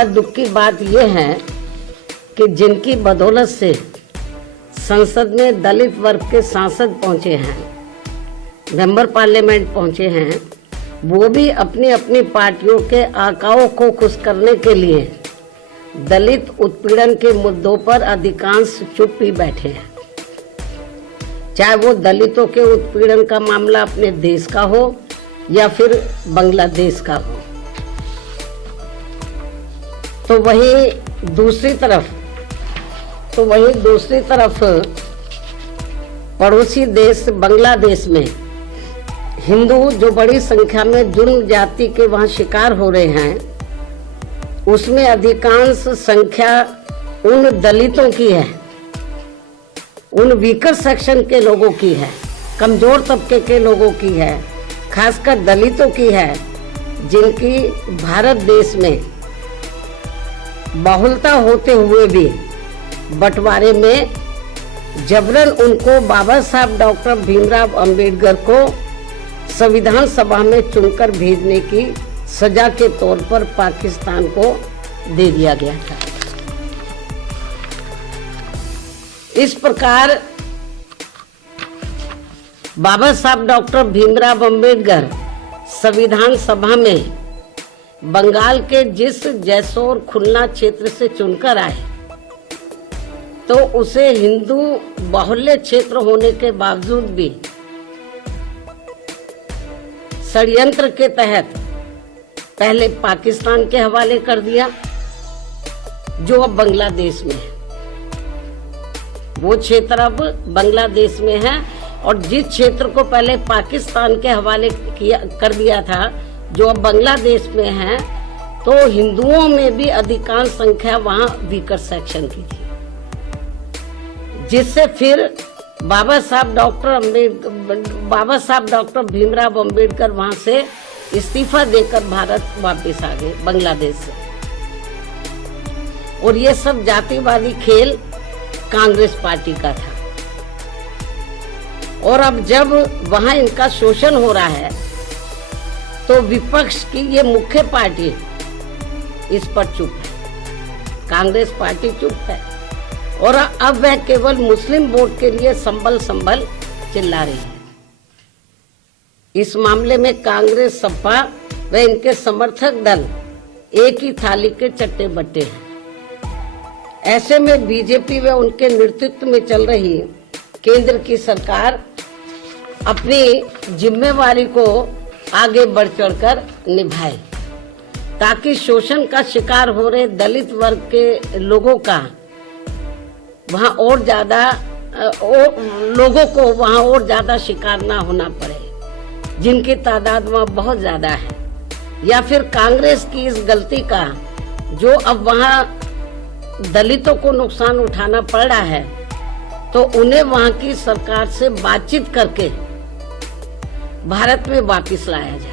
ज़्यादा दुख की बात यह है कि जिनकी बदौलत से संसद में दलित वर्ग के सांसद पहुंचे हैं, मेंबर पार्लियामेंट पहुंचे हैं, वो भी अपनी अपनी पार्टियों के आकाओं को खुश करने के लिए दलित उत्पीड़न के मुद्दों पर अधिकांश चुप ही बैठे हैं। चाहे वो दलितों के उत्पीड़न का मामला अपने देश का हो या फिर बांग्लादेश का हो। तो वही दूसरी तरफ पड़ोसी देश बांग्लादेश में हिंदू जो बड़ी संख्या में जुर्म जाति के वहां शिकार हो रहे हैं, उसमें अधिकांश संख्या उन दलितों की है, उन वीकर सेक्शन के लोगों की है, कमजोर तबके के लोगों की है, खासकर दलितों की है, जिनकी भारत देश में बहुलता होते हुए भी बंटवारे में जबरन उनको बाबा साहब डॉक्टर भीमराव अंबेडकर को संविधान सभा में चुनकर भेजने की सजा के तौर पर पाकिस्तान को दे दिया गया था। इस प्रकार बाबा साहब डॉक्टर भीमराव अंबेडकर संविधान सभा में बंगाल के जिस जैसोर खुलना क्षेत्र से चुनकर आए, तो उसे हिंदू बाहुल्य क्षेत्र होने के बावजूद भी षड्यंत्र के तहत पहले पाकिस्तान के हवाले कर दिया, जो अब बांग्लादेश में है। वो क्षेत्र अब बांग्लादेश में है, और जिस क्षेत्र को पहले पाकिस्तान के हवाले कर दिया था, जो अब बांग्लादेश में है, तो हिंदुओं में भी अधिकांश संख्या वहां वीकर सेक्शन की थी, जिससे फिर बाबा साहब डॉक्टर भीमराव अंबेडकर वहां से इस्तीफा देकर भारत वापस आ गए बांग्लादेश से। और ये सब जातिवादी खेल कांग्रेस पार्टी का था। और अब जब वहां इनका शोषण हो रहा है, तो विपक्ष की ये मुख्य पार्टी इस पर चुप है, कांग्रेस पार्टी चुप है, और अब वह केवल मुस्लिम वोट के लिए संभल चिल्ला रही है। इस मामले में कांग्रेस, सपा व इनके समर्थक दल एक ही थाली के चट्टे बट्टे हैं। ऐसे में बीजेपी व उनके नेतृत्व में चल रही केंद्र की सरकार अपनी जिम्मेवारी को आगे बढ़ चढ़कर निभाए, ताकि शोषण का शिकार हो रहे दलित वर्ग के लोगों का वहां और ज्यादा शिकार ना होना पड़े, जिनकी तादाद वहां बहुत ज्यादा है। या फिर कांग्रेस की इस गलती का, जो अब वहां दलितों को नुकसान उठाना पड़ रहा है, तो उन्हें वहां की सरकार से बातचीत करके भारत में वापस लाया जाए।